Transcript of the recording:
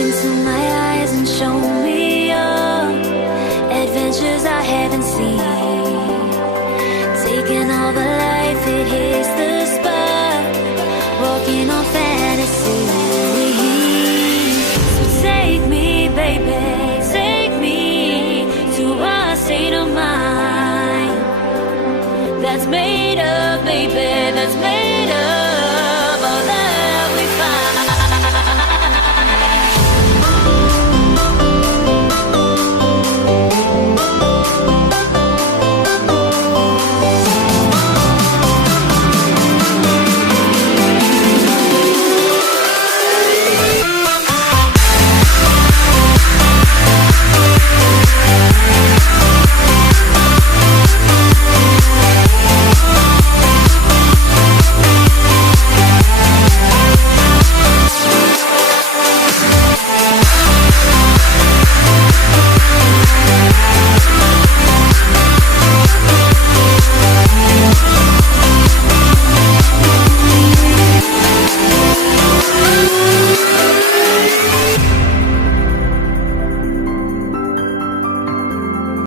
into my eyes and show me your adventures I haven't seen. Taking all the life, it hits the spot. Walking on fantasy. So take me, baby, take me to a state of mind that's made up, baby, that's made